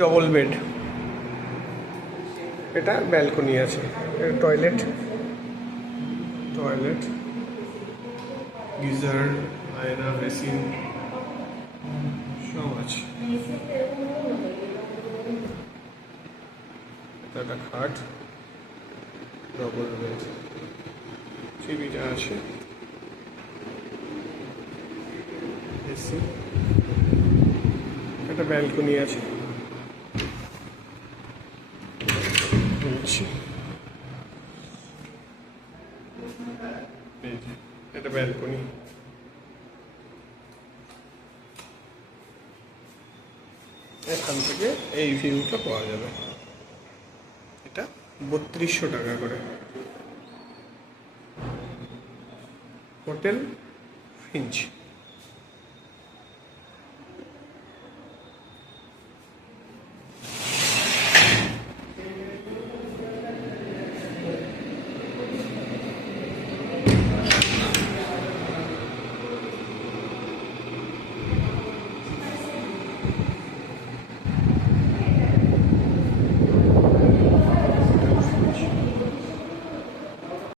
Double bed, এটা balcony আছে, toilet toilet geyser, আয়না, বেসিন সব আছে। এটা একটা খাট, ডবল বেড, টিভিটা আছে, এসি, একটা ব্যালকনি আছে। এটা ব্যালকনি, এখান থেকে এই ভিউটা পাওয়া যাবে। এটা 3200 টাকা করে। Hotel Finch.